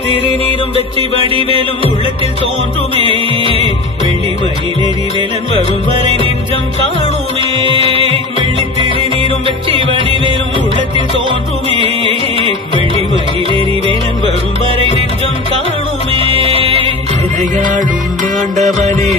திருநீரும் வெற்றி வடிவேலும் உள்ளத்தில் தோன்றுமே வெள்ளிமயிலேறி வேலன் வரும் வரை நெஞ்சம் காணுமே வெள்ளி திருநீரும் வெற்றி வடிவேலும் உள்ளத்தில் தோன்றுமே வெள்ளிமயிலேறி வேலன் வரும் வரை நெஞ்சம் காணுமே விளையாடும் ஆண்டவனே